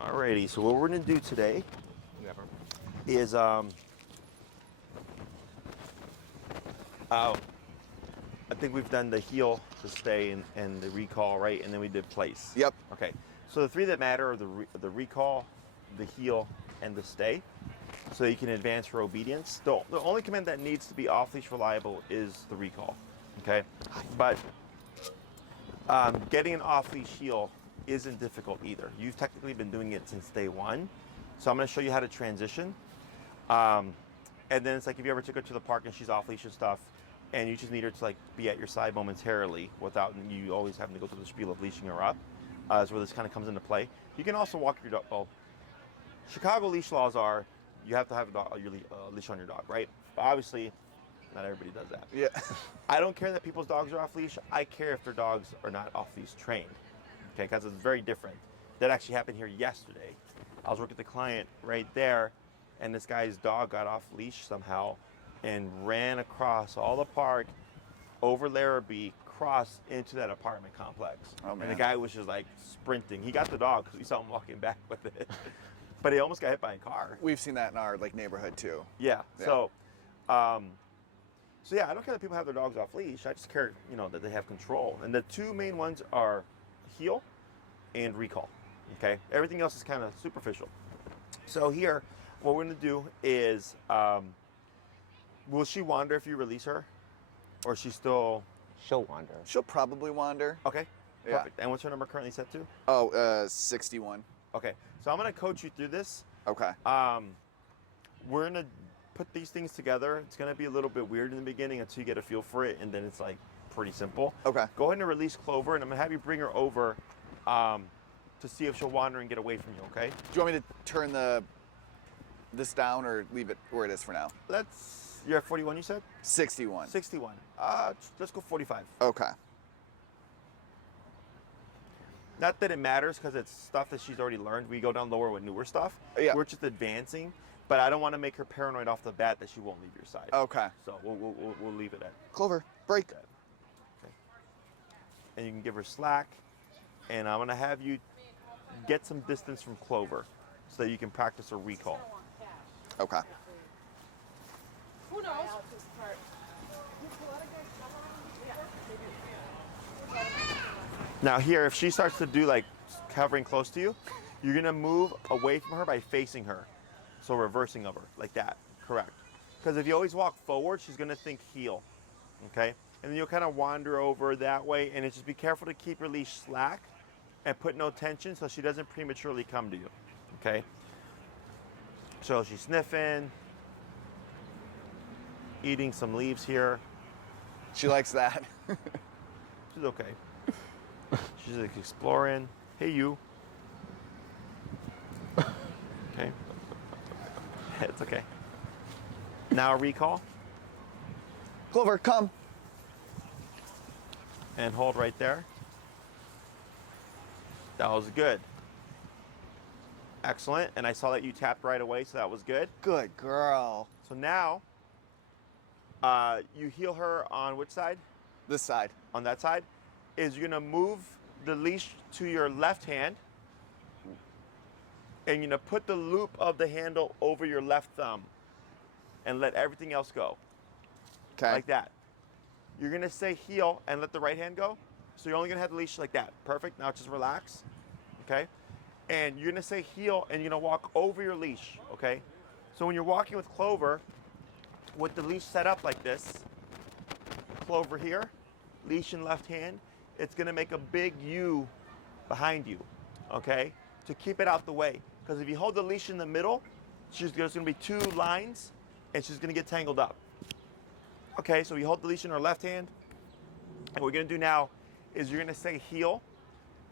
Alrighty, so what we're gonna do today Never. is I think we've done the heel, the stay, and the recall, right? And then we did place. Yep. Okay, so the three that matter are the recall, the heel, and the stay. So you can advance your obedience. The only command that needs to be off-leash reliable is the recall, okay? But getting an off-leash heel isn't difficult either. You've technically been doing it since day one. So I'm gonna show you how to transition. And then it's like if you ever took her to the park and she's off-leash and stuff, and you just need her to like be at your side momentarily without you always having to go through the spiel of leashing her up, is where this kind of comes into play. You can also walk your dog. Well, Chicago leash laws are you have to have your leash on your dog, right? But obviously, not everybody does that. Yeah. I don't care that people's dogs are off leash. I care if their dogs are not off leash trained. Okay, because it's very different. That actually happened here yesterday. I was working with the client right there, and this guy's dog got off leash somehow and ran across all the park, over Larrabee, crossed into that apartment complex. Oh, man. And the guy was just like sprinting. He got the dog because we saw him walking back with it. But he almost got hit by a car. We've seen that in our neighborhood too. Yeah. Yeah. So yeah, I don't care that people have their dogs off leash. I just care, that they have control. And the two main ones are heel and recall. Okay. Everything else is kind of superficial. So here, what we're going to do is, will she wander if you release her, or is she still? She'll wander. She'll probably wander. Okay. Yeah. Perfect. And what's her number currently set to? Oh, 61. Okay. So I'm going to coach you through this. Okay. We're going to put these things together. It's going to be a little bit weird in the beginning until you get a feel for it, and then it's like pretty simple. Okay. Go ahead and release Clover, and I'm going to have you bring her over to see if she'll wander and get away from you, okay? Do you want me to turn this down or leave it where it is for now? You're at 41, you said? 61. 61. Let's go 45. Okay. Not that it matters because it's stuff that she's already learned. We go down lower with newer stuff. Yeah. We're just advancing, but I don't want to make her paranoid off the bat that she won't leave your side. Okay. So we'll leave it at Clover, break. that. Okay. And you can give her slack, and I'm gonna have you get some distance from Clover so that you can practice a recall. Okay. Who knows? Now here, if she starts to do like hovering close to you, you're gonna move away from her by facing her. So reversing of her, like that, correct. Because if you always walk forward, she's gonna think heel, okay? And then you'll kind of wander over that way, and it's just be careful to keep your leash slack and put no tension so she doesn't prematurely come to you, okay? So she's sniffing, eating some leaves here. She likes that. She's okay. She's like exploring. Hey, you. Okay. It's okay. Now recall Clover, come. and hold right there. That was good. Excellent. And I saw that you tapped right away, so that was good. Good girl. So now, you heel her on which side? This side. On that side. Is you're gonna move the leash to your left hand, and you're gonna put the loop of the handle over your left thumb and let everything else go. Okay. Like that. You're gonna say heel and let the right hand go. So you're only gonna have the leash like that. Perfect. Now just relax. Okay. And you're gonna say heel and you're gonna walk over your leash. Okay. So when you're walking with Clover, with the leash set up like this, Clover here, leash in left hand, it's gonna make a big U behind you. Okay. To keep it out the way. Because if you hold the leash in the middle, there's gonna be two lines and she's gonna get tangled up. Okay, so you hold the leash in her left hand. And what we're gonna do now is you're gonna say heel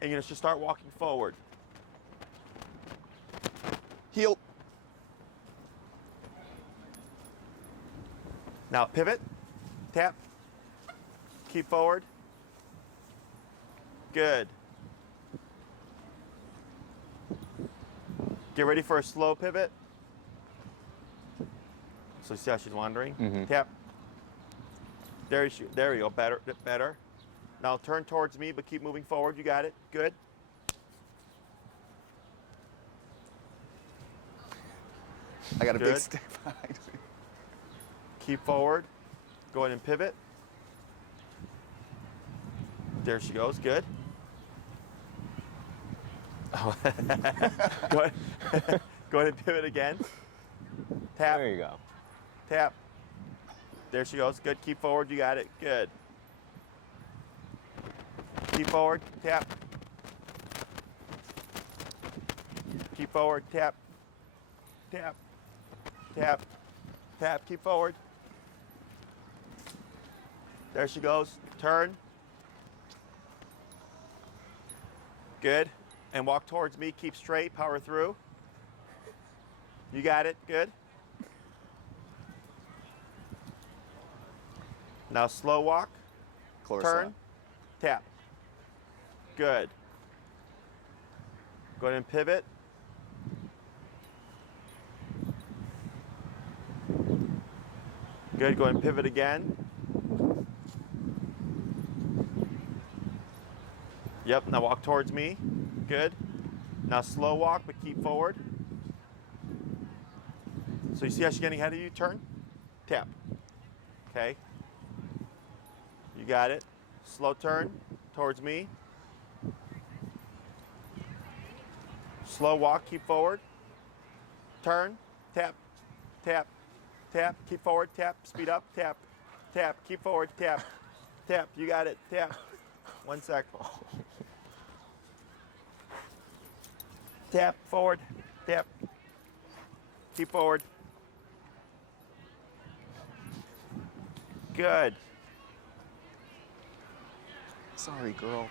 and you're gonna just start walking forward. Heel. Now pivot, tap, keep forward. Good. Get ready for a slow pivot. So see how she's wandering? Tap. There you go, better. Now turn towards me, but keep moving forward. You got it, good. I got a big Good. stick behind me. Keep forward. Go ahead and pivot. There she goes. Good. Oh. Go ahead. Go ahead and pivot again. Tap. There you go. Tap. There she goes. Good. Keep forward. You got it. Good. Keep forward. Tap. Keep forward. Tap. Tap. Tap. Tap. Keep forward. There she goes. Turn. Good. And walk towards me. Keep straight. Power through. You got it. Good. Now slow walk. Clover Turn. slide. Tap. Good. Go ahead and pivot. Good. Go ahead and pivot again. Yep. Now walk towards me. Good. Now slow walk, but keep forward. So you see how she's getting ahead of you? Turn. Tap. Okay. You got it. Slow turn towards me. Slow walk, keep forward. Turn, tap, tap, tap, keep forward, tap, speed up, tap, tap, keep forward, tap, tap, you got it, tap. 1 sec. Tap, forward, tap, keep forward. Good. Sorry, girl.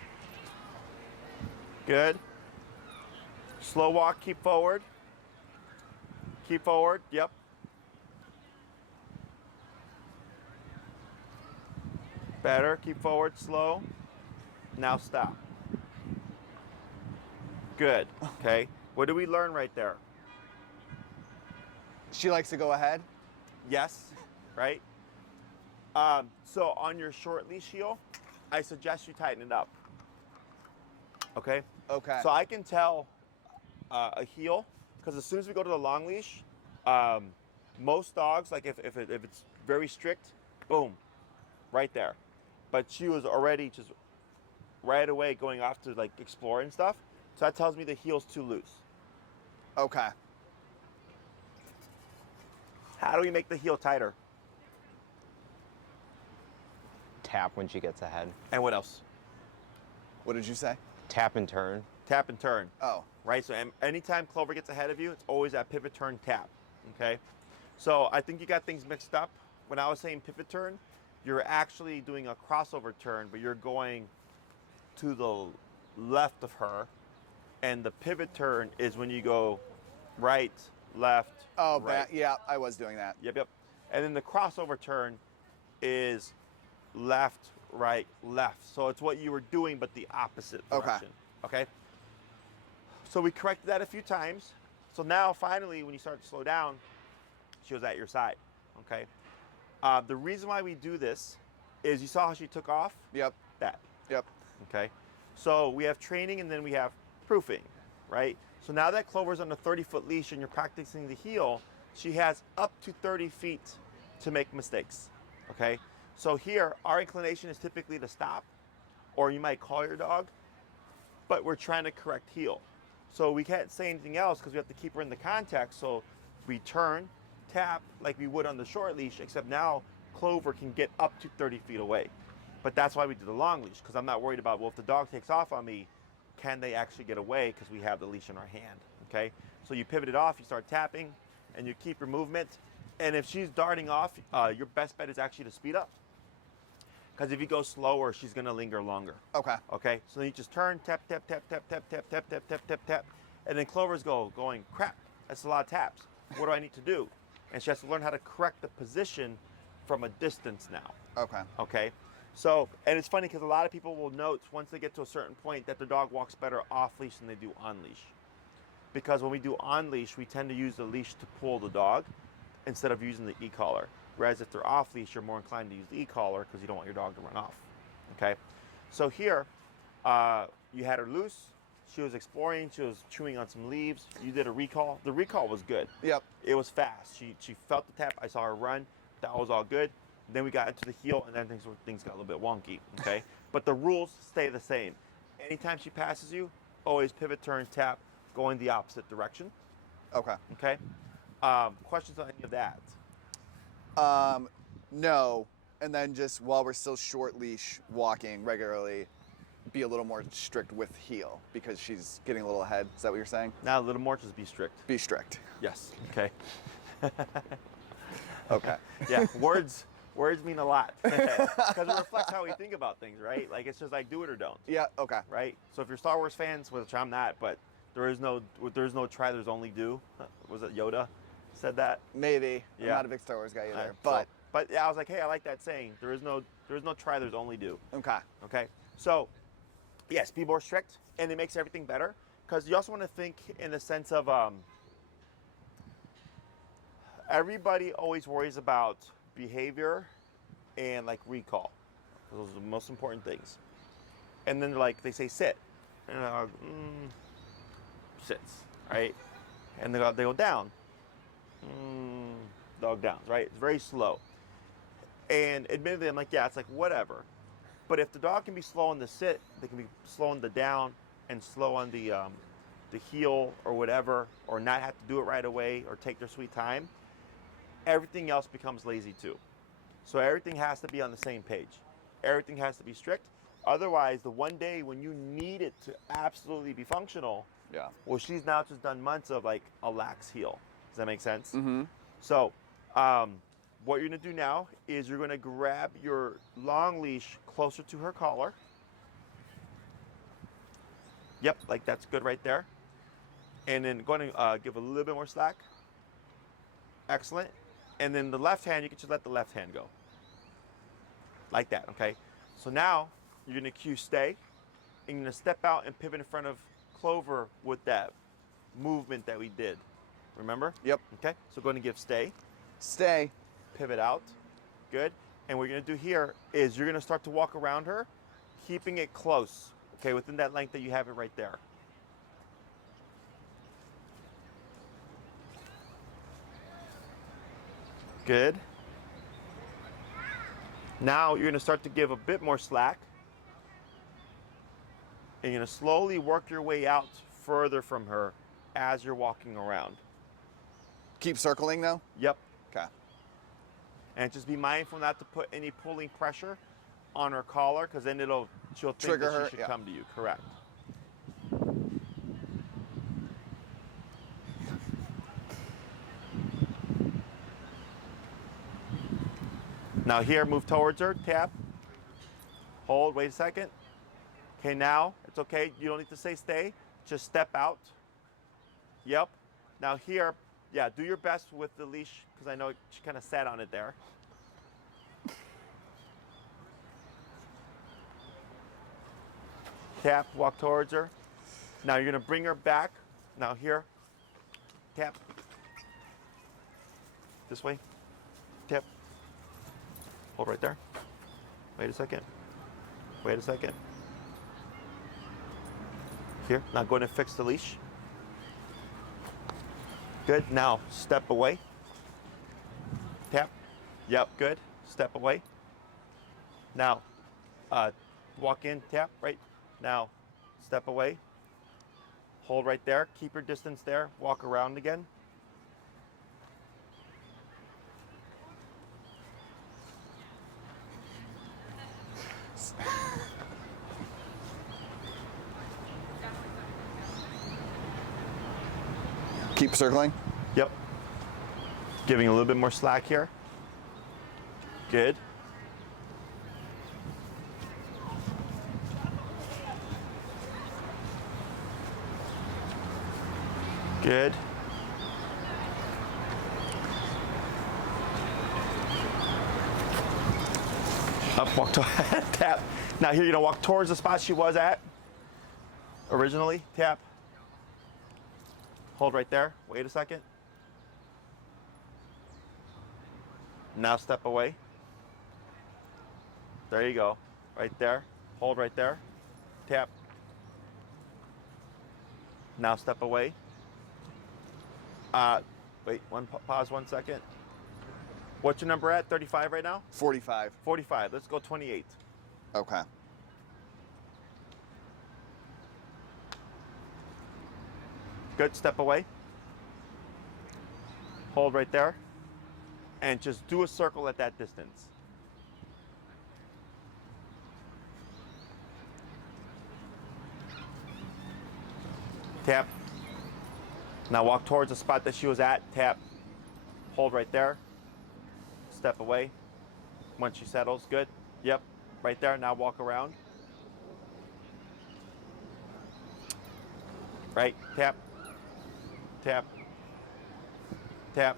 Good. Slow walk, keep forward. Keep forward, yep. Better, keep forward, slow. Now stop. Good, okay. What did we learn right there? She likes to go ahead. Yes, right? So on your short leash heel, I suggest you tighten it up. Okay? Okay. So I can tell a heel, because as soon as we go to the long leash, most dogs, like if it's very strict, boom, right there. But she was already just right away going off to like explore and stuff. So that tells me the heel's too loose. Okay. How do we make the heel tighter? Tap when she gets ahead. And what else? What did you say? Tap and turn. Tap and turn. Oh. Right? So anytime Clover gets ahead of you, it's always that pivot turn tap. Okay? So I think you got things mixed up. When I was saying pivot turn, you're actually doing a crossover turn, but you're going to the left of her. And the pivot turn is when you go right, left, Oh, right. yeah, I was doing that. Yep, yep. And then the crossover turn is left, right, left. So it's what you were doing, but the opposite direction. Okay. So we corrected that a few times. So now finally, when you start to slow down, she was at your side. Okay. The reason why we do this is you saw how she took off? Yep. That. Yep. Okay. So we have training and then we have proofing, right? So now that Clover's on a 30-foot leash and you're practicing the heel, she has up to 30 feet to make mistakes, okay? So here, our inclination is typically to stop, or you might call your dog, but we're trying to correct heel. So we can't say anything else because we have to keep her in the context. So we turn, tap like we would on the short leash, except now Clover can get up to 30 feet away. But that's why we do the long leash, because I'm not worried about, well, if the dog takes off on me, can they actually get away because we have the leash in our hand, okay? So you pivot it off, you start tapping, and you keep your movement. And if she's darting off, your best bet is actually to speed up. Because if you go slower, she's gonna linger longer. Okay. Okay, so then you just turn, tap, tap, tap, tap, tap, tap, tap, tap, tap, tap, tap. And then Clover's going, crap, that's a lot of taps. What do I need to do? And she has to learn how to correct the position from a distance now. Okay. Okay. So, and it's funny because a lot of people will note once they get to a certain point that the dog walks better off leash than they do on leash. Because when we do on leash, we tend to use the leash to pull the dog instead of using the e-collar. Whereas if they're off leash, you're more inclined to use the e-collar because you don't want your dog to run off. Okay. So here, you had her loose. She was exploring. She was chewing on some leaves. You did a recall. The recall was good. Yep. It was fast. She felt the tap. I saw her run. That was all good. Then we got into the heel, and then things got a little bit wonky. Okay, but the rules stay the same. Anytime she passes you, always pivot, turn, tap, going the opposite direction. Okay. Okay. Questions on any of that? No. And then just while we're still short leash walking regularly, be a little more strict with heel because she's getting a little ahead. Is that what you're saying? Now a little more, just be strict. Be strict. Yes. Okay. Okay. Yeah. Words mean a lot because it reflects how we think about things, right? Like it's just like do it or don't. Yeah. Okay. Right. So if you're Star Wars fans, which I'm not, but there's no try, there's only do. Was it Yoda said that? Maybe. I'm Yeah. not a big Star Wars guy either. But yeah, I was like, hey, I like that saying. There is no try, there's only do. Okay. Okay. So yes, be more strict, and it makes everything better because you also want to think in the sense of everybody always worries about behavior and like recall. Those are the most important things. And then like they say sit, and sits, right? And they go down, dog downs, right? It's very slow. And admittedly, I'm like, yeah, it's like whatever. But if the dog can be slow on the sit, they can be slow on the down and slow on the heel or whatever, or not have to do it right away or take their sweet time, everything else becomes lazy too. So everything has to be on the same page. Everything has to be strict. Otherwise, the one day when you need it to absolutely be functional, Yeah. well, she's now just done months of like a lax heel. Does that make sense? Mm-hmm. So what you're gonna do now is you're gonna grab your long leash closer to her collar. Yep, like that's good right there. And then going to give a little bit more slack. Excellent. And then the left hand, you can just let the left hand go. Like that, okay? So now you're gonna cue stay, and you're gonna step out and pivot in front of Clover with that movement that we did. Remember? Yep. Okay, so go ahead and give stay, Stay. pivot out, good. And what you're gonna do here is you're gonna start to walk around her, keeping it close, okay, within that length that you have it right there. Good. Now you're gonna start to give a bit more slack. And you're gonna slowly work your way out further from her as you're walking around. Keep circling though. Yep. Okay. And just be mindful not to put any pulling pressure on her collar, because then she'll think Trigger that her, she should yeah. come to you. Correct. Now here, move towards her, tap, hold, wait a second. Okay, now, it's okay, you don't need to say stay, just step out. Yep. Now here, yeah, do your best with the leash, because I know she kind of sat on it there. Tap, walk towards her. Now you're gonna bring her back. Now here, tap. This way, tap. Hold right there. Wait a second. Wait a second. Here, now go ahead and fix the leash. Good, now step away. Tap. Yep, good. Step away. Now, walk in, tap, right. Now, step away. Hold right there, keep your distance there, walk around again. Keep circling. Yep. Giving a little bit more slack here. Good. Good. Up, walk to tap. Now here you're gonna walk towards the spot she was at originally. Tap. Hold right there. Wait a second. Now step away. There you go. Right there. Hold right there. Tap. Now step away. Wait, pause 1 second. What's your number at? 35 right now? 45. 45. Let's go 28. Okay. Good. Step away. Hold right there. And just do a circle at that distance. Tap. Now walk towards the spot that she was at. Tap. Hold right there. Step away. Once she settles, good. Yep, right there. Now walk around. Right, tap, tap, tap.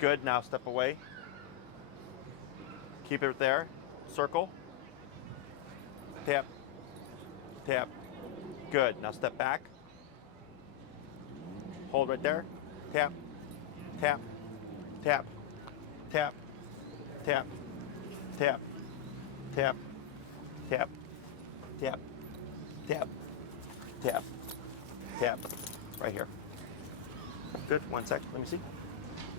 Good, now step away. Keep it there. Circle. Tap, tap. Good, now step back. Hold right there. Tap, tap, tap, tap, tap, tap, tap, tap, tap, tap, tap, tap. Right here. Good, 1 sec, let me see.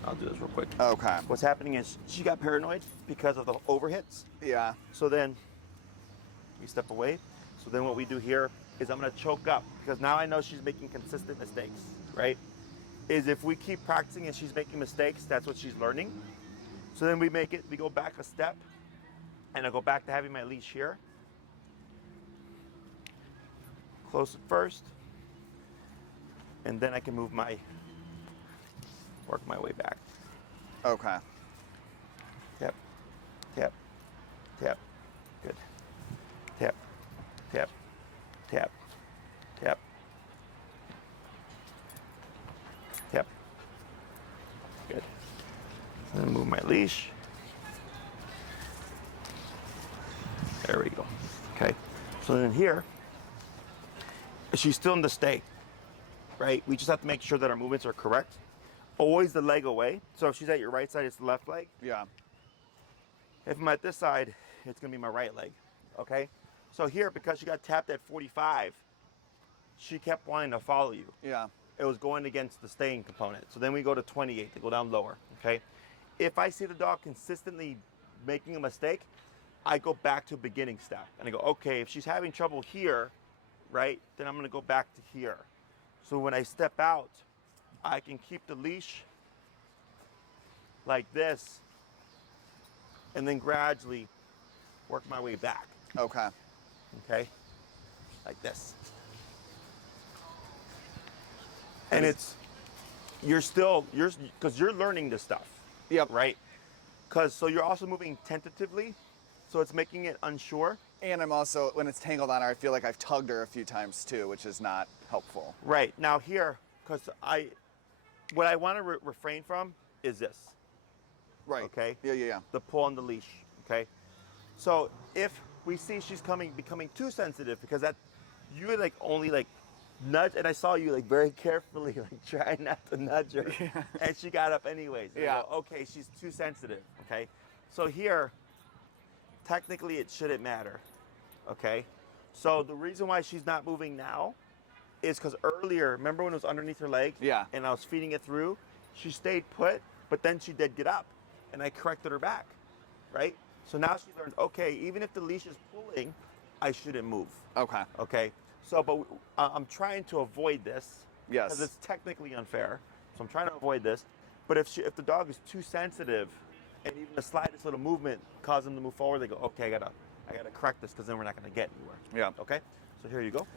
I'll do this real quick. Okay. What's happening is she got paranoid because of the overhits. Yeah. So then we step away. So then what we do here is I'm gonna choke up because now I know she's making consistent mistakes, right? Is if we keep practicing and she's making mistakes, that's what she's learning. So then we go back a step and I go back to having my leash here. Close it first. And then I can work my way back. Okay. Tap, tap, tap. Good. Tap, tap, tap, tap, tap. Good. And then move my leash. There we go. Okay. So then here, she's still in the stay, right? We just have to make sure that our movements are correct. Always the leg away. So if she's at your right side, it's the left leg. Yeah. If I'm at this side, it's gonna be my right leg, okay? So here, because she got tapped at 45, she kept wanting to follow you. Yeah. It was going against the staying component. So then we go to 28 to go down lower, okay? If I see the dog consistently making a mistake, I go back to beginning step. And I go, okay, if she's having trouble here, right, then I'm gonna go back to here. So when I step out, I can keep the leash like this and then gradually work my way back, Okay. okay? Like this. And because you're learning this stuff, Yep. right? So you're also moving tentatively, so it's making it unsure. And I'm also, when it's tangled on her, I feel like I've tugged her a few times too, which is not helpful. Right, now here, what I want to refrain from is this. Right. Okay. Yeah. The pull on the leash, okay? So if we see she's becoming too sensitive, because you would only nudge, and I saw you very carefully trying not to nudge her, and she got up anyways. And I Yeah. go, okay, she's too sensitive, okay? So here, technically it shouldn't matter, okay? So the reason why she's not moving now is because earlier, remember when it was underneath her leg? Yeah. And I was feeding it through? She stayed put, but then she did get up, and I corrected her back, right? So now she learned, okay, even if the leash is pulling, I shouldn't move, Okay. okay? So, but I'm trying to avoid this. Yes. Because it's technically unfair. So I'm trying to avoid this. But if the dog is too sensitive, and even the slightest little movement causes them to move forward, they go, okay, I gotta correct this because then we're not gonna get anywhere. Yeah. Okay. So here you go.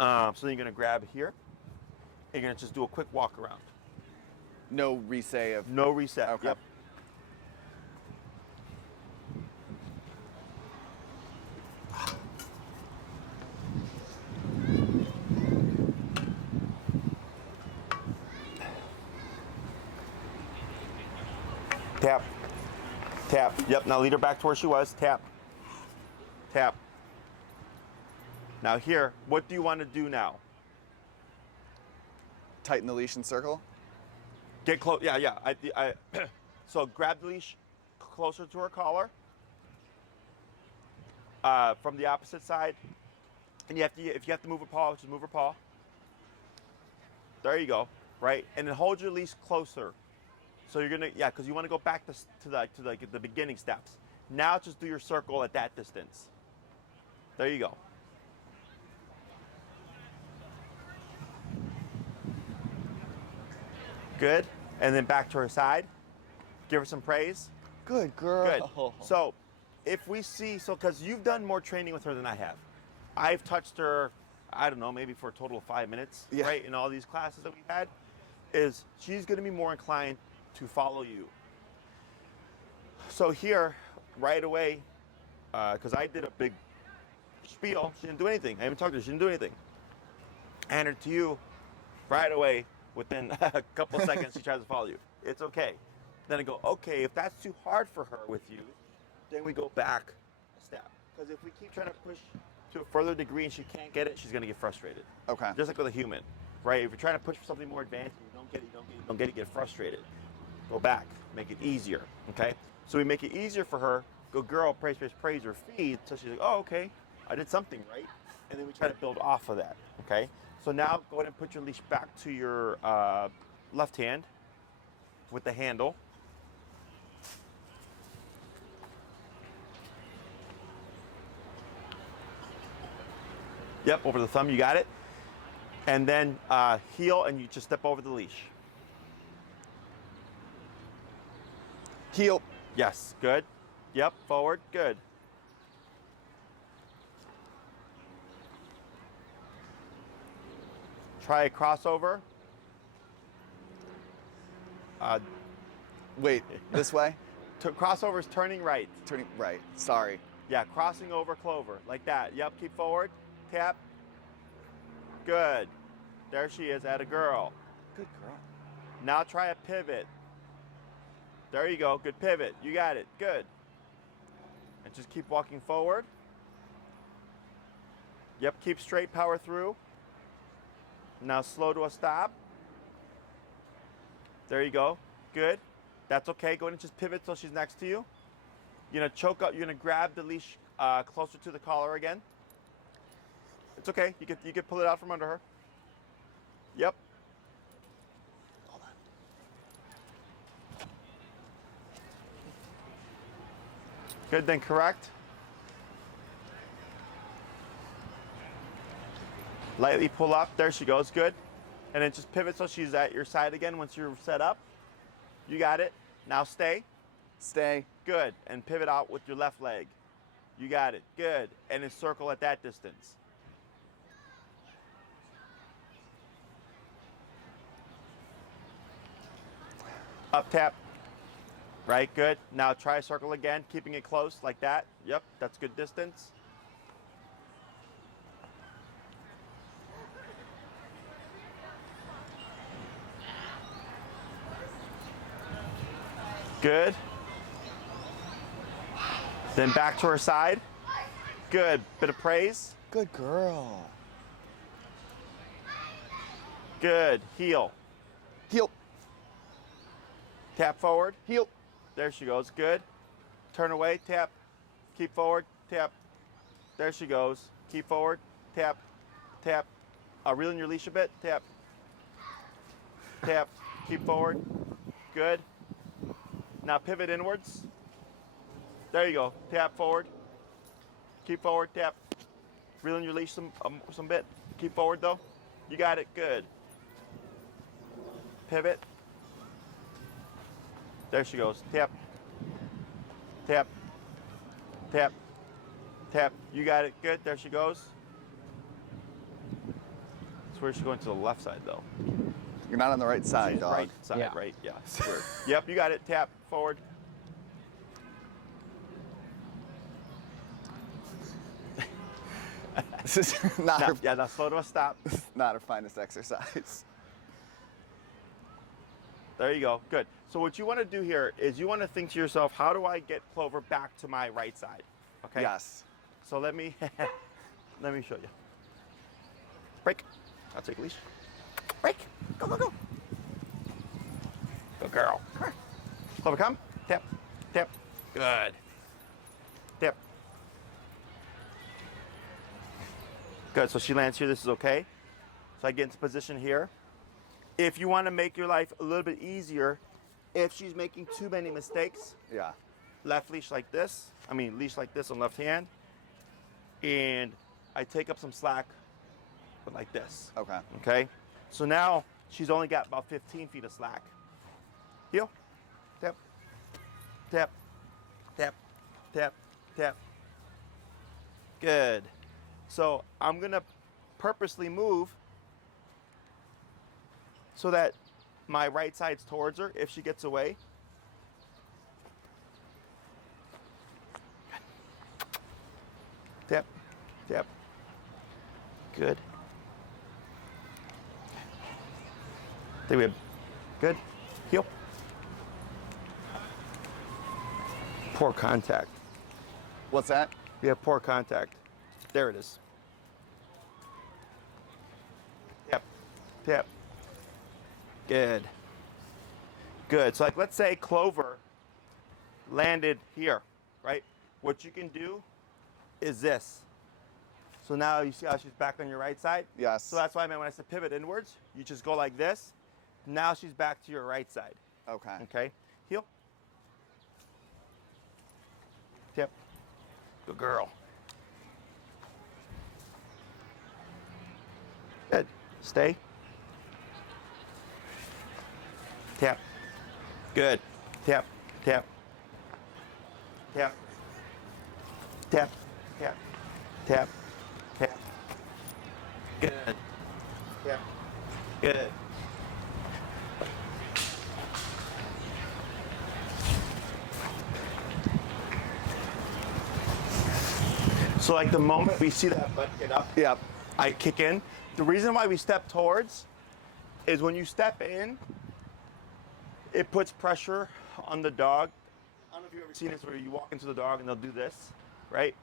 So then you're gonna grab here. And you're gonna just do a quick walk around. No re-say of. No reset. Okay. Yep. Tap. Tap. Yep. Now lead her back to where she was. Tap. Tap. Now here, what do you want to do now? Tighten the leash and circle. Get close. Yeah. So grab the leash closer to her collar from the opposite side, and if you have to move her paw, just move her paw. There you go. Right, and then hold your leash closer. So you're gonna, yeah, because you want to go back to the beginning steps. Now just do your circle at that distance. There you go. Good, and then back to her side. Give her some praise. Good girl. Good. So, if we see, because you've done more training with her than I have. I've touched her, I don't know, maybe for a total of 5 minutes, Yeah. right? In all these classes that we've had, is she's going to be more inclined to follow you. So here, right away, because I did a big spiel, she didn't do anything. I haven't talked to her, she didn't do anything. Hand her to you, right away, within a couple seconds, she tries to follow you. It's okay. Then I go, okay, if that's too hard for her with you, then we go back a step. Because if we keep trying to push to a further degree and she can't get it, she's going to get frustrated. Okay. Just like with a human, right? If you're trying to push for something more advanced and you don't get it, you don't get it, get frustrated. Go back, make it easier, okay? So we make it easier for her, go girl, praise, praise, praise, or feed, so she's like, oh, okay, I did something right. And then we try to build off of that, okay? So now go ahead and put your leash back to your left hand with the handle. Yep, over the thumb, you got it. And then heel, and you just step over the leash. Heel. Yes, good. Yep, forward, good. Try a crossover. Wait, this way? Crossover is turning right. Turning right. Sorry. Yeah, crossing over Clover, like that. Yep, keep forward, tap. Good. There she is, at a girl. Good girl. Now try a pivot. There you go, good pivot. You got it, good. And just keep walking forward. Yep, keep straight, power through. Now slow to a stop. There you go, good. That's okay, go ahead and just pivot so she's next to you. You're gonna choke up, you're gonna grab the leash closer to the collar again. It's okay, you could pull it out from under her. Yep. Hold on. Good, then correct. Lightly pull up, there she goes, good. And then just pivot so she's at your side again once you're set up. You got it. Now stay. Stay. Good. And pivot out with your left leg. You got it. Good. And then circle at that distance. Up tap. Right, good. Now try circle again, keeping it close like that. Yep, that's good distance. Good. Then back to her side. Good. Bit of praise. Good girl. Good. Heel. Heel. Tap forward. Heel. There she goes. Good. Turn away. Tap. Keep forward. Tap. There she goes. Keep forward. Tap. Tap. Reel in your leash a bit. Tap. Tap. Keep forward. Good. Now pivot inwards. There you go. Tap forward. Keep forward. Tap. Reel in your leash some bit. Keep forward though. You got it. Good. Pivot. There she goes. Tap. Tap. Tap. Tap. You got it. Good. There she goes. That's where she's going to the left side though. You're not on the right side, She's dog. Right side, Yeah. right. Yeah. Weird. Yep, you got it. Tap forward. This is not, Now, her, yeah, now slow to a stop. not her finest exercise. There you go. Good. So what you want to do here is you want to think to yourself, how do I get Clover back to my right side? Okay. Yes. So let me show you. Break. I'll take a leash. Break. Go, go, go. Good girl. Come here. Clover, come. Tap. Tap. Good. Tap. Good. So she lands here. This is okay. So I get into position here. If you want to make your life a little bit easier, if she's making too many mistakes, Yeah. left leash like this, leash like this on left hand, and I take up some slack, but like this. Okay. Okay? So now she's only got about 15 feet of slack. Heel, tap, tap, tap, tap, tap. Good. So I'm gonna purposely move so that my right side's towards her if she gets away. Tap, tap. Good. There we have. Good. Heel. Poor contact. What's that? We have poor contact. There it is. Tap, tap. Good. Good. So like let's say Clover landed here, right? What you can do is this. So now you see how she's back on your right side? Yes. So that's why I meant when I said pivot inwards, you just go like this. Now she's back to your right side. Okay. Okay? Heel. Tip. Good girl. Good. Stay. Tap. Good. Tap. Tap. Tap. Tap. Tap. Tap. Tap. Good. Tap. Good. So like the moment we see that butt get up, Yep. I kick in. The reason why we step towards is when you step in, it puts pressure on the dog. I don't know if you've ever seen this where you walk into the dog and they'll do this, right?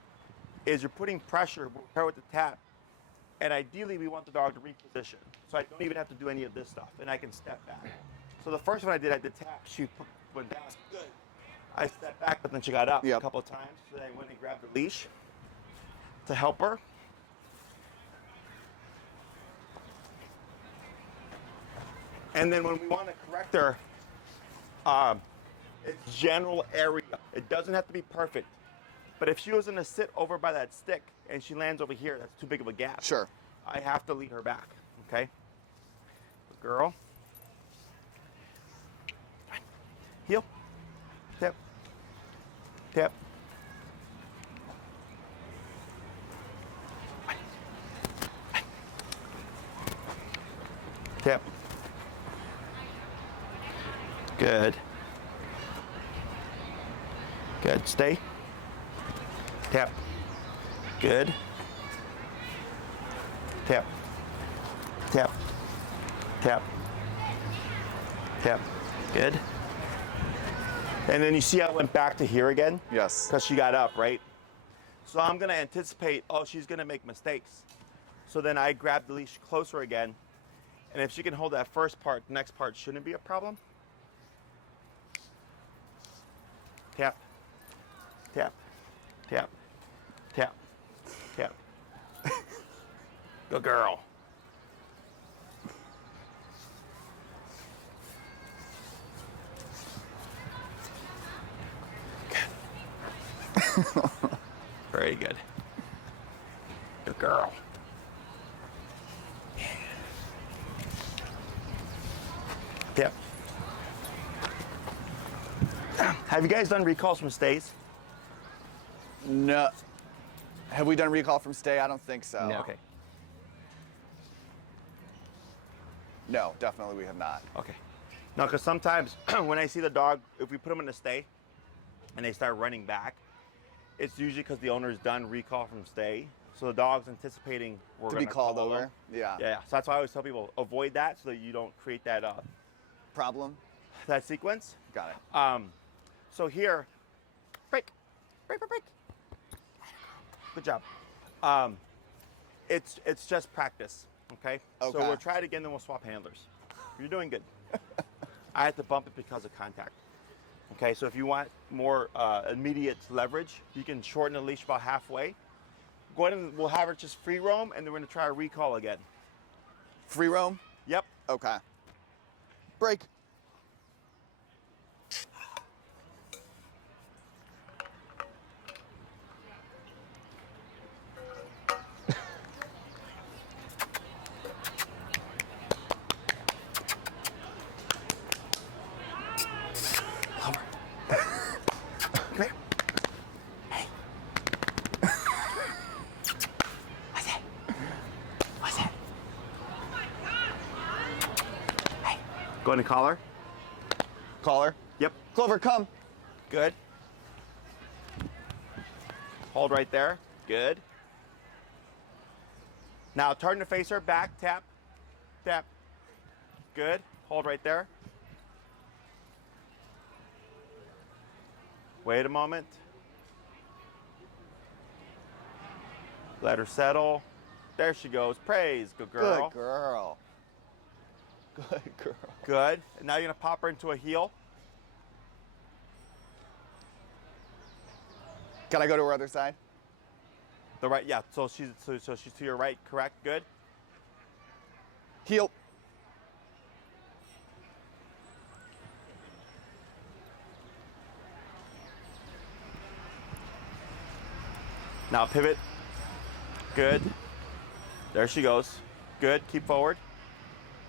Is you're putting pressure with the tap. And ideally we want the dog to reposition. So I don't even have to do any of this stuff and I can step back. So the first one I did tap, she went down, good. I stepped back, but then she got up a couple of times. So then I went and grabbed the leash to help her. And then when we want to correct her, it's general area. It doesn't have to be perfect. But if she was going to sit over by that stick and she lands over here, that's too big of a gap. Sure. I have to lead her back, okay? Good girl. Heel. Tap. Tap. Tap. Good. Good. Stay. Tap. Good. Tap. Tap. Tap. Tap. Good. And then you see how it went back to here again? Yes. Because she got up, right? So I'm going to anticipate, oh, she's going to make mistakes. So then I grab the leash closer again. And if she can hold that first part, the next part shouldn't be a problem. Tap. Tap. Tap. Tap. Tap. Good girl. Good. Very good. Good girl. Tap. Have you guys done recalls from stays? No. Have we done recall from stay? I don't think so. No. Okay. No, definitely we have not. Okay. No, because sometimes when I see the dog, if we put them in a stay and they start running back, it's usually because the owner's done recall from stay. So the dog's anticipating we're To going be called over? them. Yeah. Yeah. So that's why I always tell people avoid that so that you don't create that Problem? that sequence. Got it. So here, break, break, break, break. Good job. It's just practice, okay? So Okay. we'll try it again, then we'll swap handlers. You're doing good. I had to bump it because of contact. Okay, so if you want more immediate leverage, you can shorten the leash about halfway. Go ahead and we'll have her just free roam, and then we're gonna try a recall again. Free roam? Yep. Okay. break. Clover. Come here. Hey. What's that? What's that? Hey. Go ahead and collar. Collar. Yep. Clover, come. Good. Hold right there. Good. Now turn to face her. Back. Tap. Tap. Good. Hold right there. Wait a moment. Let her settle. There she goes. Praise. Good girl. Good girl. Good girl. Good. And now you're gonna pop her into a heel. Can I go to her other side? The right, yeah. So she's to your right. Correct. Good. Heel. Now pivot. Good. There she goes. Good. Keep forward.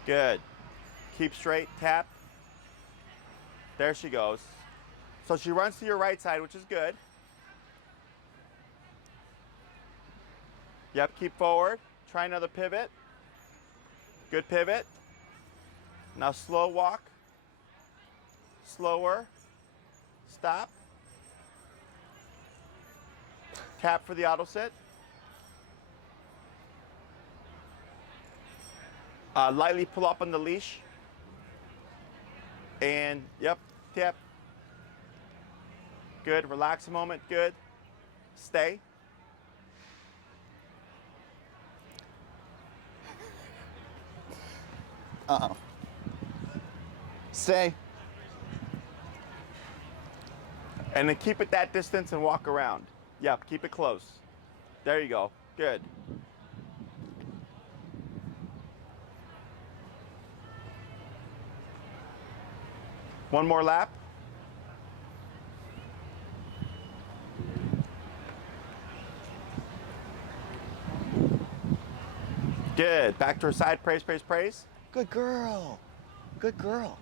Good. Keep straight. Tap. There she goes. So she runs to your right side, which is good. Yep. Keep forward. Try another pivot. Good pivot. Now slow walk. Slower. Stop. Tap for the auto sit. Lightly pull up on the leash. And, yep, tap. Good, relax a moment, good. Stay. Uh-oh. Stay. And then keep it that distance and walk around. Yep, keep it close. There you go, good. One more lap. Good. Back to her side. Praise, praise, praise. Good girl. Good girl.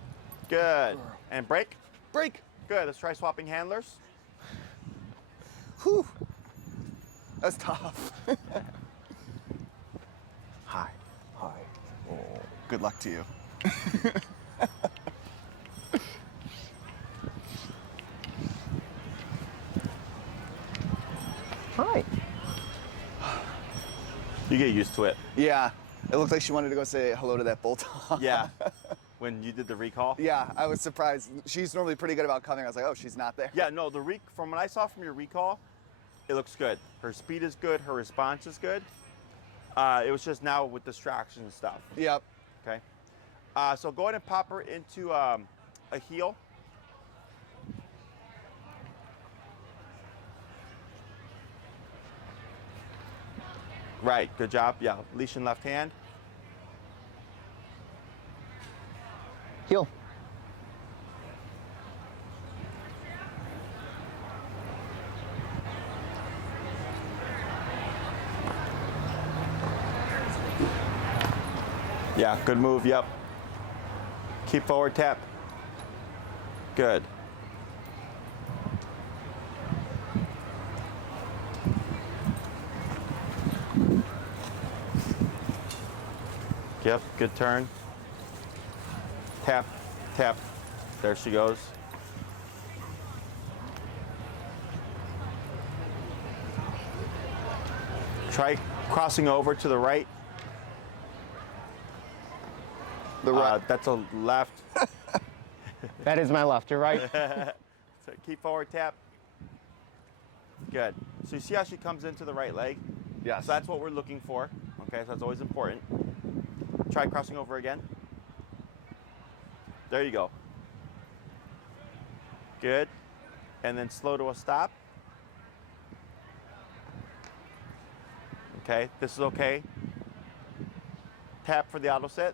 Good. girl. And break. Break. Good. Let's try swapping handlers. Whew. That's tough. Hi. Hi. Oh. Good luck to you. Hi. You get used to it. Yeah. It looked like she wanted to go say hello to that bulldog. Yeah. When you did the recall. Yeah, I was surprised. She's normally pretty good about coming. I was like, oh, she's not there. Yeah, no, from what I saw from your recall, it looks good. Her speed is good, her response is good. It was just now with distractions and stuff. Yep. Okay. So go ahead and pop her into a heel. Right, good job. Yeah, leash in left hand. Heel. Yeah, good move, yep. Keep forward tap. Good. Yep, good turn. Tap, tap. There she goes. Try crossing over to the right. The right. That's a left. That is my left. You're right. So keep forward tap. Good. So you see how she comes into the right leg? Yes. So that's what we're looking for. Okay, so that's always important. Try crossing over again. There you go. Good. And then slow to a stop. Okay, this is okay. Tap for the auto set.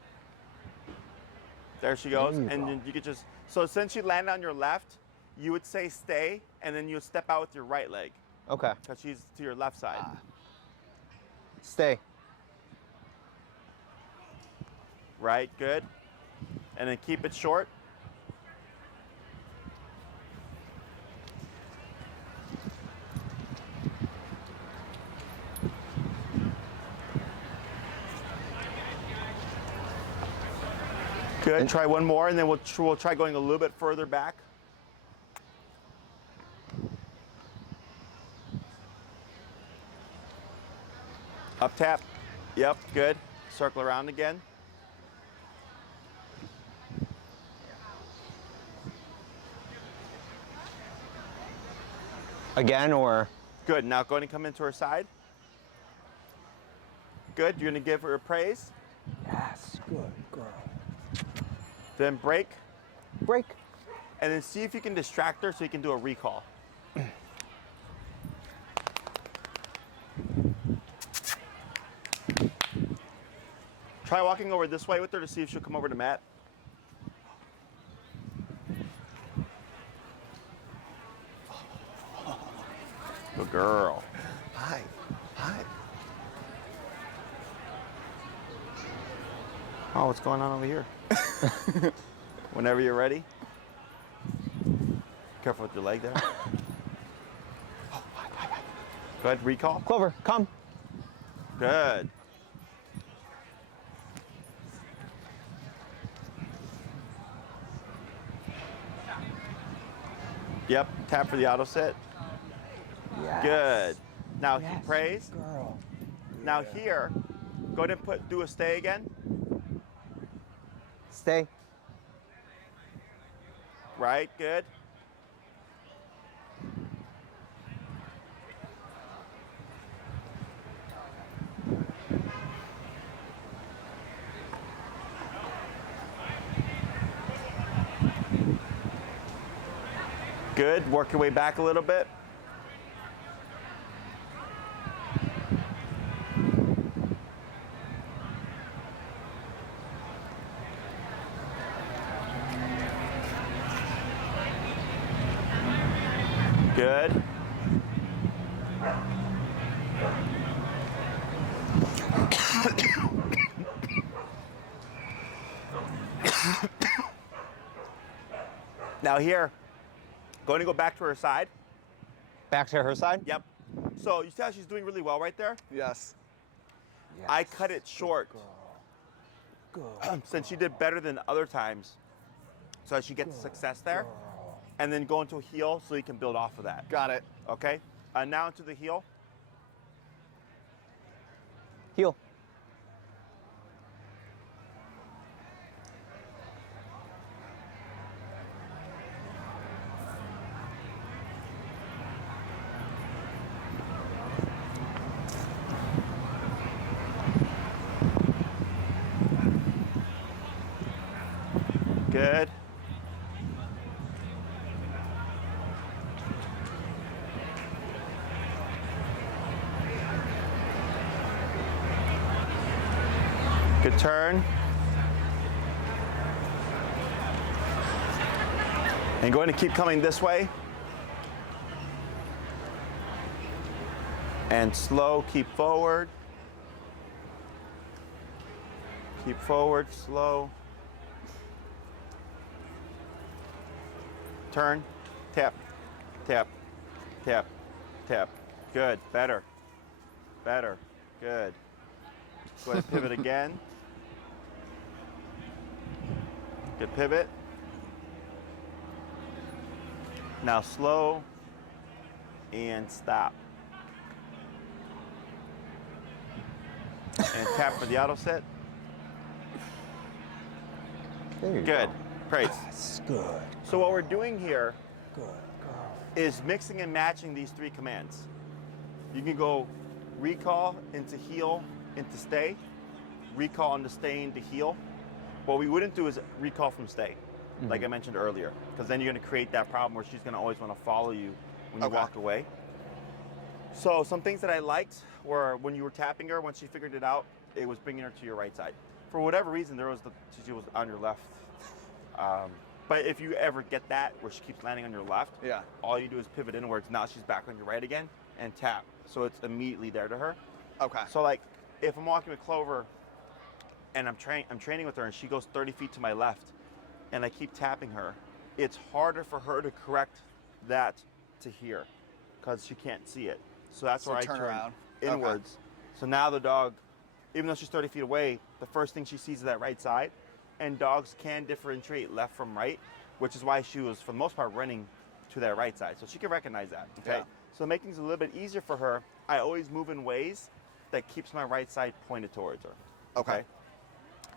There she goes. There you And go. then you could just, so since she landed on your left, you would say stay, and then you would step out with your right leg, Okay. because she's to your left side. Stay. Right, good. And then keep it short. Good, try one more, and then we'll try going a little bit further back. Up tap, yep, good. Circle around again. Again, or? Good, now go ahead and come into her side. Good, you're gonna give her a praise. Yes, good girl. Then break, Break. and then see if you can distract her so you can do a recall. Try walking over this way with her to see if she'll come over to Matt. Good girl. Hi. Hi. Oh, what's going on over here? Whenever you're ready. Careful with your leg there. Go ahead, recall. Clover, come. Good. Yep, tap for the auto sit. Yes. Good. Now Yes, he prays. girl. Now here, go ahead and do a stay again. Stay. Right, good. Good, work your way back a little bit. Good. Now here, going to go back to her side. Back to her side? Yep. So you see how she's doing really well right there? Yes. I cut it short since she did better than other times, so that she gets success there. And then go into a heel so you can build off of that. Got it. Okay? Now into the heel. Heel. Good. Good turn. And going to keep coming this way. And slow, keep forward. Keep forward, slow. Turn, tap, tap, tap, tap. Good, better, better, good. Go ahead and pivot again. Good pivot. Now slow and stop. And tap for the auto set. There you Good, go. praise. That's good. So what we're doing here Good girl. is mixing and matching these three commands. You can go recall into heel into stay, recall into stay into heel. What we wouldn't do is recall from stay, like I mentioned earlier, because then you're going to create that problem where she's going to always want to follow you when you Okay. walk away. So some things that I liked were when you were tapping her, when she figured it out, it was bringing her to your right side. for whatever reason, she was on your left. But if you ever get that where she keeps landing on your left, Yeah. all you do is pivot inwards. Now she's back on your right again and tap. So it's immediately there to her. Okay. So like if I'm walking with Clover and I'm training with her and she goes 30 feet to my left and I keep tapping her, it's harder for her to correct that to here because she can't see it. So that's So where I turn turn around. inwards. So now the dog, even though she's 30 feet away, the first thing she sees is that right side. And dogs can differentiate left from right, which is why she was, for the most part, running to that right side. So she can recognize that, okay? Yeah. So to make things a little bit easier for her, I always move in ways that keeps my right side pointed towards her. Okay.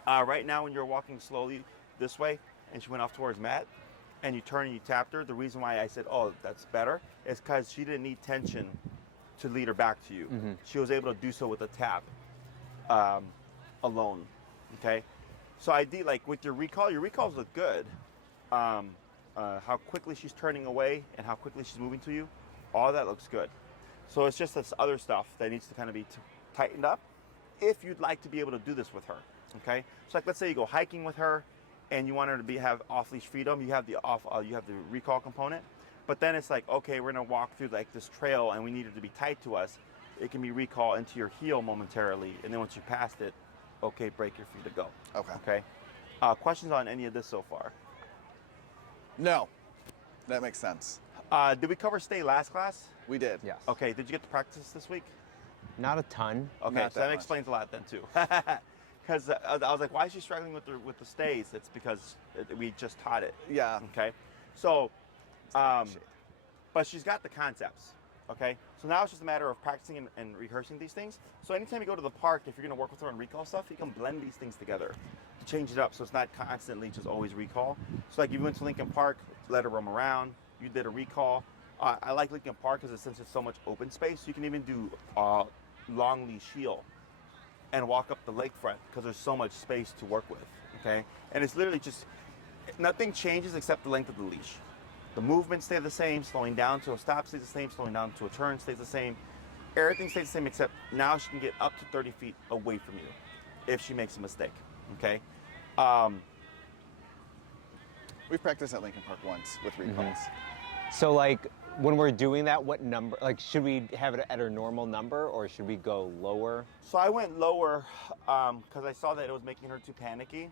Right now, when you're walking slowly this way, and she went off towards Matt, and you turn and you tapped her, the reason why I said, oh, that's better, is because she didn't need tension to lead her back to you. She was able to do so with a tap alone, okay? So I did, like with your recalls look good. How quickly she's turning away and how quickly she's moving to you, all that looks good. So it's just this other stuff that needs to kind of be tightened up if you'd like to be able to do this with her, okay? So like let's say you go hiking with her and you want her to have off-leash freedom, you have the recall component, but then it's like, okay, we're gonna walk through like this trail and we need it to be tight to us. It can be recall into your heel momentarily, and then once you passed it, okay, break your free to go. Okay. Okay. Questions on any of this so far? No, that makes sense. Did we cover stay last class? We did. Yes. Okay. Did you get to practice this week? Not a ton. Okay, Not so that that much. explains a lot then too. Because I was like, why is she struggling with the stays? It's because we just taught it. Yeah. Okay. So, but she's got the concepts. Okay. So now it's just a matter of practicing and rehearsing these things. So anytime you go to the park, if you're going to work with her on recall stuff, you can blend these things together to change it up so it's not constantly just always recall. So like if you went to Lincoln Park, let her roam around. You did a recall. I like Lincoln Park because since it's so much open space, you can even do long leash heel and walk up the lakefront because there's so much space to work with. Okay. And it's literally just nothing changes except the length of the leash. The movements stay the same, slowing down to a stop stays the same, slowing down to a turn stays the same. Everything stays the same except now she can get up to 30 feet away from you if she makes a mistake, okay? We've practiced at Lincoln Park once with recalls. So like when we're doing that, what number, like should we have it at our normal number or should we go lower? So I went lower because I saw that it was making her too panicky.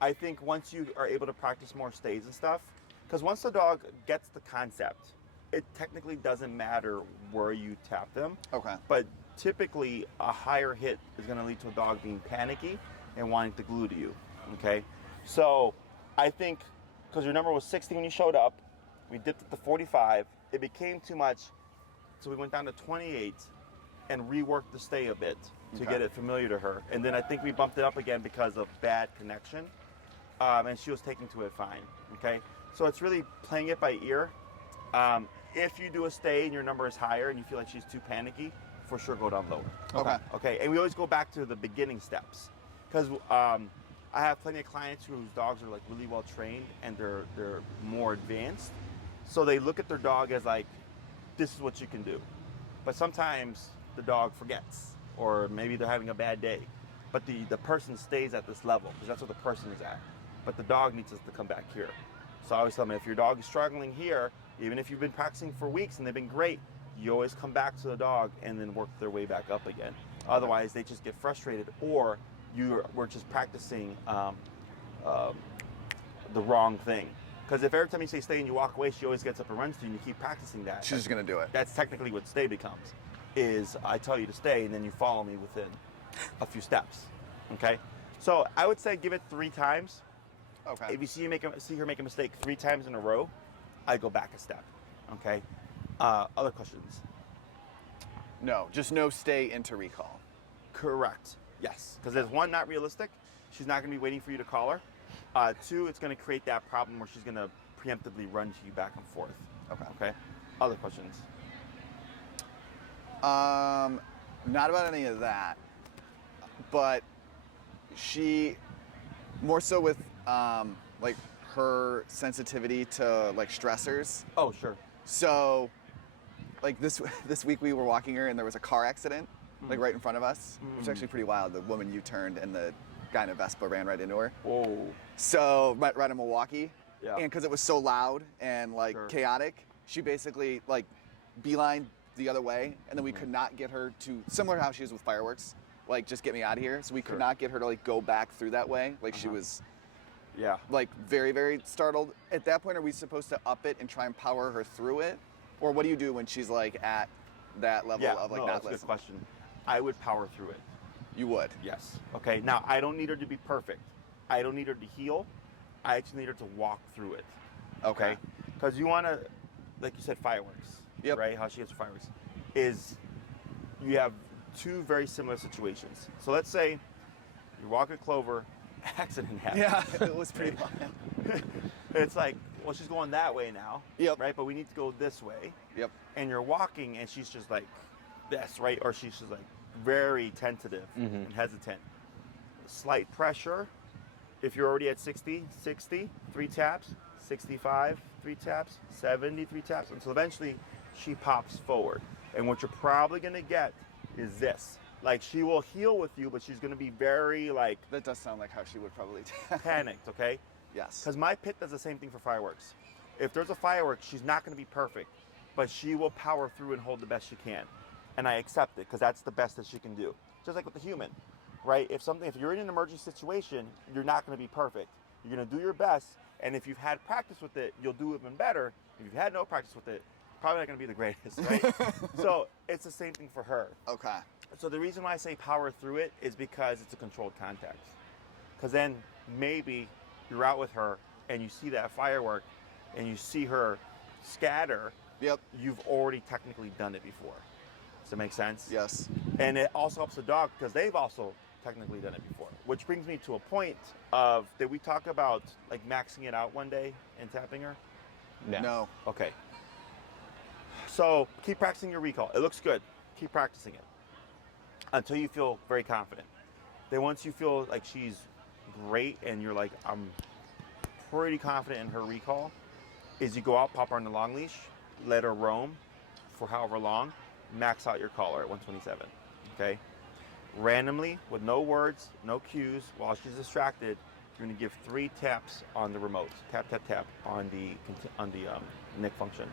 I think once you are able to practice more stays and stuff, because once the dog gets the concept, it technically doesn't matter where you tap them. Okay. But typically, a higher hit is going to lead to a dog being panicky and wanting to glue to you. Okay. So I think because your number was 60 when you showed up, we dipped it to 45. It became too much, so we went down to 28 and reworked the stay a bit to Okay. get it familiar to her. And then I think we bumped it up again because of bad connection. And she was taking to it fine, okay? So it's really playing it by ear. If you do a stay and your number is higher and you feel like she's too panicky, for sure go down lower. Okay. Okay, and we always go back to the beginning steps. Because I have plenty of clients whose dogs are like really well trained and they're more advanced. So they look at their dog as like, this is what you can do. But sometimes the dog forgets, or maybe they're having a bad day. But the person stays at this level because that's what the person is at. But the dog needs us to come back here. So I always tell them, if your dog is struggling here, even if you've been practicing for weeks and they've been great, you always come back to the dog and then work their way back up again. Otherwise, they just get frustrated, or we're just practicing the wrong thing. Because if every time you say stay and you walk away, she always gets up and runs to you and you keep practicing that. She's just going to do it. That's technically what stay becomes, is I tell you to stay and then you follow me within a few steps, okay? So I would say give it 3 times. Okay. If you see her make a mistake 3 times in a row, I go back a step, okay? Other questions? No, just no stay into recall. Correct, yes. Because there's 1, not realistic. She's not gonna be waiting for you to call her. 2, it's gonna create that problem where she's gonna preemptively run to you back and forth. Okay? Other questions? Not about any of that, but she, more so with like her sensitivity to like stressors. Oh, sure. So like this week we were walking her and there was a car accident like right in front of us, which is actually pretty wild. The woman U-turned and the guy in a Vespa ran right into her. Whoa. So right in Milwaukee, Yeah. and because it was so loud and like Sure. chaotic, she basically like beelined the other way, and then we could not get her to, similar to how she is with fireworks, like just get me out of here. So we Sure. could not get her to like go back through that way. Like she Uh-huh. was Yeah. like very, very startled. At that point, are we supposed to up it and try and power her through it? Or what do you do when she's like at that level Yeah. of like No, not that's a good listening? question. I would power through it. You would. Yes. Okay. Now I don't need her to be perfect. I don't need her to heal. I actually need her to walk through it. Okay. Because you want to, like you said, fireworks. Yep. Right. How she gets fireworks is you have two very similar situations. So let's say you're walking Clover, accident happens. Yeah, it was pretty fun. It's like, well, she's going that way now. Yep. Right. But we need to go this way. Yep. And you're walking, and she's just like this, right? Or she's just like very tentative and hesitant. Slight pressure. If you're already at 60, 3 taps, 65, 3 taps, 70, 3 taps, until eventually she pops forward. And what you're probably gonna get is this. Like, she will heal with you, but she's gonna be very like That does sound like how she would probably panicked, okay? Yes. Because my pit does the same thing for fireworks. If there's a firework, she's not gonna be perfect, but she will power through and hold the best she can. And I accept it, because that's the best that she can do. Just like with the human, right? If you're in an emergency situation, you're not gonna be perfect. You're gonna do your best, and if you've had practice with it, you'll do even better. If you've had no practice with it, probably not gonna be the greatest, right? So it's the same thing for her. Okay. So the reason why I say power through it is because it's a controlled contact. Because then maybe you're out with her and you see that firework and you see her scatter, Yep. you've already technically done it before. Does that make sense? Yes. And it also helps the dog because they've also technically done it before. Which brings me to a point of, did we talk about like maxing it out one day and tapping her? No. Okay. So keep practicing your recall. It looks good. Keep practicing it until you feel very confident. Then once you feel like she's great and you're like, I'm pretty confident in her recall, is you go out, pop her on the long leash, let her roam for however long, max out your collar at 127, okay? Randomly, with no words, no cues, while she's distracted, you're gonna give 3 taps on the remote. Tap, tap, tap on the NIC function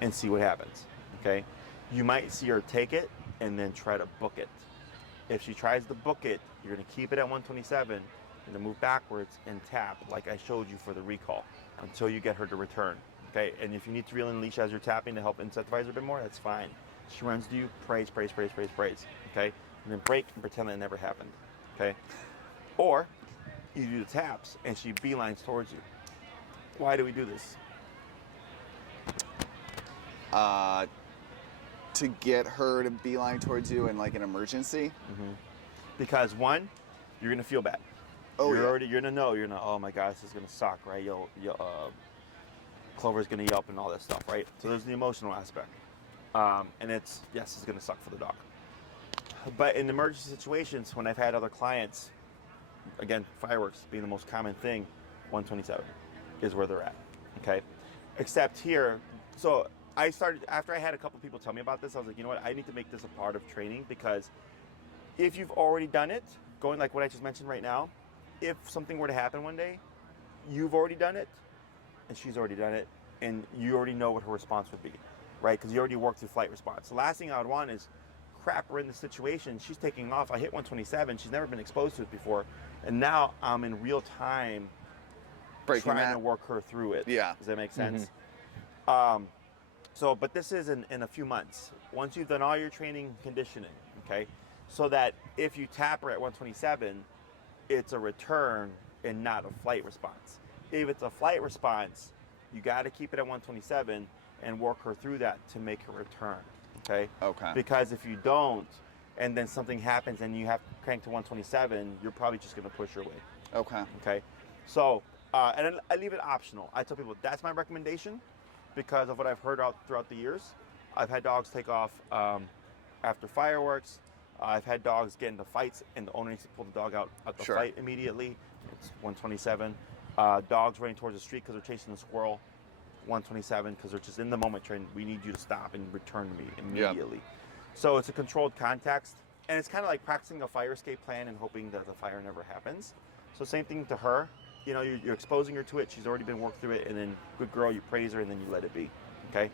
and see what happens, okay? You might see her take it and then try to book it. If she tries to book it, you're gonna keep it at 127 and then move backwards and tap like I showed you for the recall until you get her to return, okay? And if you need to reel in leash as you're tapping to help incentivize her a bit more, that's fine. She runs to you, praise, praise, praise, praise, praise, okay? And then break and pretend that it never happened, okay? Or you do the taps and she beelines towards you. Why do we do this? To get her to beeline towards you in like an emergency. Because one, you're gonna feel bad. Oh, yeah. You're gonna know. You're gonna, oh my God, this is gonna suck, right? Clover's gonna yelp and all that stuff, right? So there's the emotional aspect, and it's gonna suck for the dog. But in emergency situations, when I've had other clients, again, fireworks being the most common thing, 127 is where they're at. Okay, except here, so I started after I had a couple people tell me about this. I was like, you know what? I need to make this a part of training because if you've already done it, going like what I just mentioned right now, if something were to happen one day, you've already done it, and she's already done it, and you already know what her response would be, right? Because you already worked through flight response. The last thing I would want is, crap, we're in this situation, she's taking off, I hit 127, she's never been exposed to it before, and now I'm in real time Breaking trying that. to work her through it. Yeah. Does that make sense? But this is in a few months. Once you've done all your training and conditioning, okay? So that if you tap her at 127, it's a return and not a flight response. If it's a flight response, you got to keep it at 127 and work her through that to make her return, okay? Okay. Because if you don't, and then something happens and you have to crank to 127, you're probably just going to push her away, Okay. okay? So, and then I leave it optional. I tell people that's my recommendation because of what I've heard out throughout the years. I've had dogs take off after fireworks. I've had dogs get into fights and the owner needs to pull the dog out at the Sure. fight immediately. It's 127. Dogs running towards the street because they're chasing a squirrel. 127 because they're just in the moment train. We need you to stop and return to me immediately. So it's a controlled context, and it's kind of like practicing a fire escape plan and hoping that the fire never happens. So same thing to her. You know, you're exposing her to it. She's already been worked through it, and then good girl, you praise her, and then you let it be. Okay.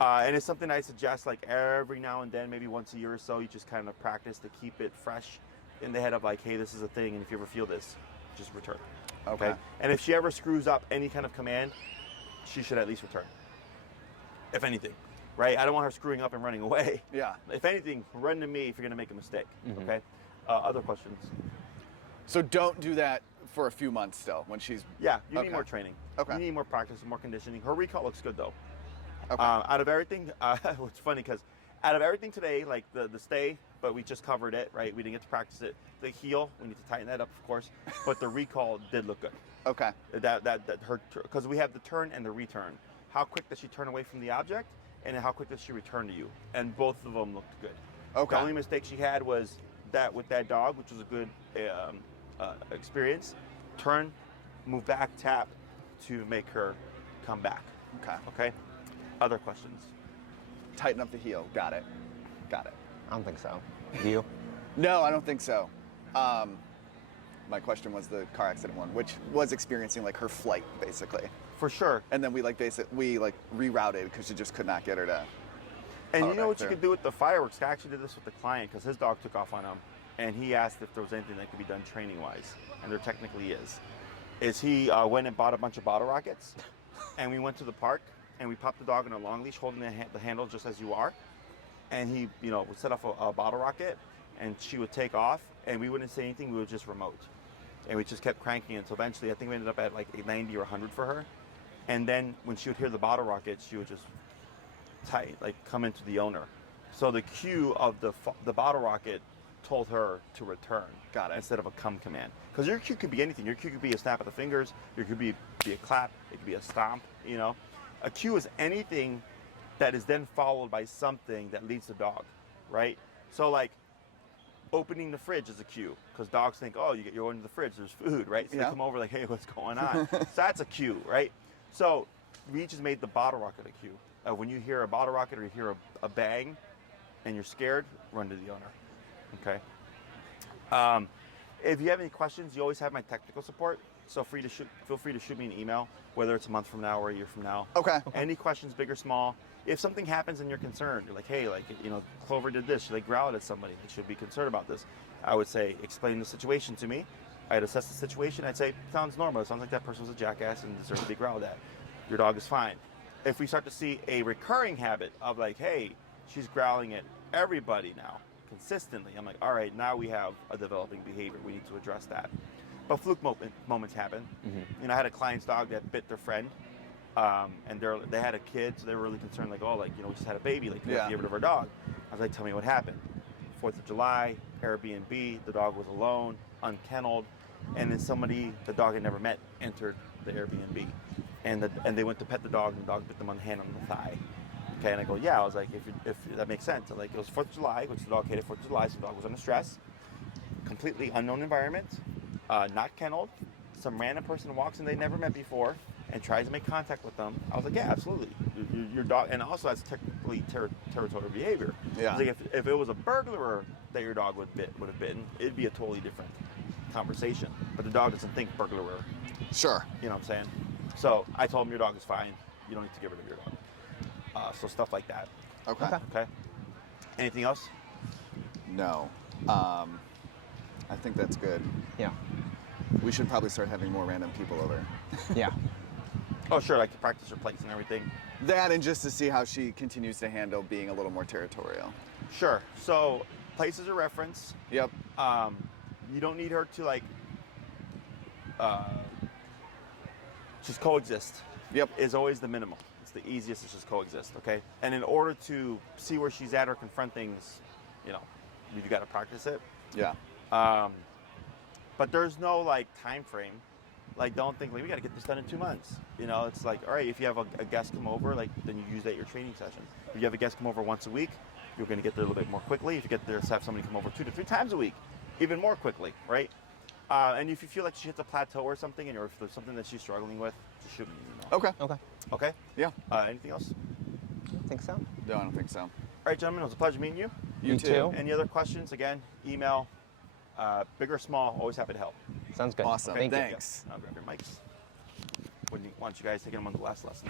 And it's something I suggest like every now and then, maybe once a year or so, you just kind of practice to keep it fresh in the head of like, hey, this is a thing, and if you ever feel this, just return. Okay. And if she ever screws up any kind of command, she should at least return. If anything, right? I don't want her screwing up and running away. Yeah. If anything, run to me if you're gonna make a mistake. Okay. Other questions? So don't do that for a few months still when she's. Yeah, you Okay. need more training. Okay. You need more practice, more conditioning. Her recall looks good though. Okay. Out of everything, it's funny because out of everything today, like the stay, but we just covered it, right? We didn't get to practice it. The heel, we need to tighten that up, of course. But the recall did look good. Okay. That her, because we have the turn and the return. How quick does she turn away from the object, and how quick does she return to you? And both of them looked good. Okay. The only mistake she had was that with that dog, which was a good experience. Turn, move back, tap to make her come back. Okay. Okay. Other questions? Tighten up the heel. Got it. Got it. I don't think so. Do you? No, I don't think so. My question was the car accident one, which was experiencing like her flight basically, For sure. and then we rerouted because she just could not get her to. And power you know back what through. you could do with the fireworks? I actually did this with the client because his dog took off on him, and he asked if there was anything that could be done training-wise, and there technically is. He went and bought a bunch of bottle rockets, and we went to the park, and we popped the dog on a long leash, holding the handle just as you are, and he, would set off a bottle rocket, and she would take off, and we wouldn't say anything. We would just remote, and we just kept cranking until eventually, I think we ended up at like 90 or 100 for her, and then when she would hear the bottle rocket, she would just come into the owner. So the cue of the bottle rocket told her to return. Got it. Instead of a come command. Because your cue could be anything. Your cue could be a snap of the fingers. Your cue could be a clap. It could be a stomp. A cue is anything that is then followed by something that leads the dog, right? So like opening the fridge is a cue because dogs think, oh, you're going to the fridge. There's food, right? So Yeah. they come over like, hey, what's going on? So that's a cue, right? So we just made the bottle rocket a cue. When you hear a bottle rocket or you hear a bang and you're scared, run to the owner. Okay. If you have any questions, you always have my technical support. So feel free to shoot me an email, whether it's a month from now or a year from now. Okay. Any questions, big or small. If something happens and you're concerned, you're like, hey, Clover did this. She growled at somebody. They should be concerned about this. I would say, explain the situation to me. I'd assess the situation. I'd say, sounds normal. It sounds like that person was a jackass and deserves to be growled at. Your dog is fine. If we start to see a recurring habit of like, hey, she's growling at everybody now consistently, I'm like, all right, now we have a developing behavior. We need to address that. But fluke moments happen. I had a client's dog that bit their friend, and they had a kid, so they were really concerned, like, we just had a baby, like, we have to get rid of our dog. I was like, tell me what happened. 4th of July, Airbnb, the dog was alone, unkennelled, and then the dog had never met, entered the Airbnb. And they went to pet the dog, and the dog bit them on the hand, on the thigh. Okay, and I go, yeah. I was like, if that makes sense. Like, it was 4th of July, which the dog hated 4th of July, so the dog was under stress. Completely unknown environment, not kennelled. Some random person walks in they never met before and tries to make contact with them. I was like, yeah, absolutely. Your dog, and also that's technically territorial behavior. Yeah. I was like, if it was a burglar that your dog would have bitten, it'd be a totally different conversation. But the dog doesn't think burglar. Sure. You know what I'm saying? So I told him your dog is fine. You don't need to get rid of your dog. So stuff like that. Okay. Okay. Anything else? No. I think that's good. Yeah. We should probably start having more random people over. Yeah. Oh, sure. Like to practice her plates and everything. That and just to see how she continues to handle being a little more territorial. Sure. So place is a reference. Yep. You don't need her to just coexist. Yep. Is always the minimum. It's the easiest to just coexist, okay? And in order to see where she's at or confront things, you've got to practice it. Yeah. But there's no time frame. Don't think we got to get this done in 2 months. It's like, all right, if you have a guest come over, then you use that at your training session. If you have a guest come over once a week, you're going to get there a little bit more quickly. If you get there, have somebody come over 2 to 3 times a week, even more quickly, right? And if you feel like she hits a plateau or something, or if there's something that she's struggling with, just shoot me an email. Okay. Okay. Okay? Yeah. Anything else? I think so. No, I don't think so. All right, gentlemen, it was a pleasure meeting you. You too. Any other questions? Again, email. Big or small, always happy to help. Sounds good. Awesome. Thank you. Thanks. I'll grab your mics. Why don't you guys take them on the last lesson?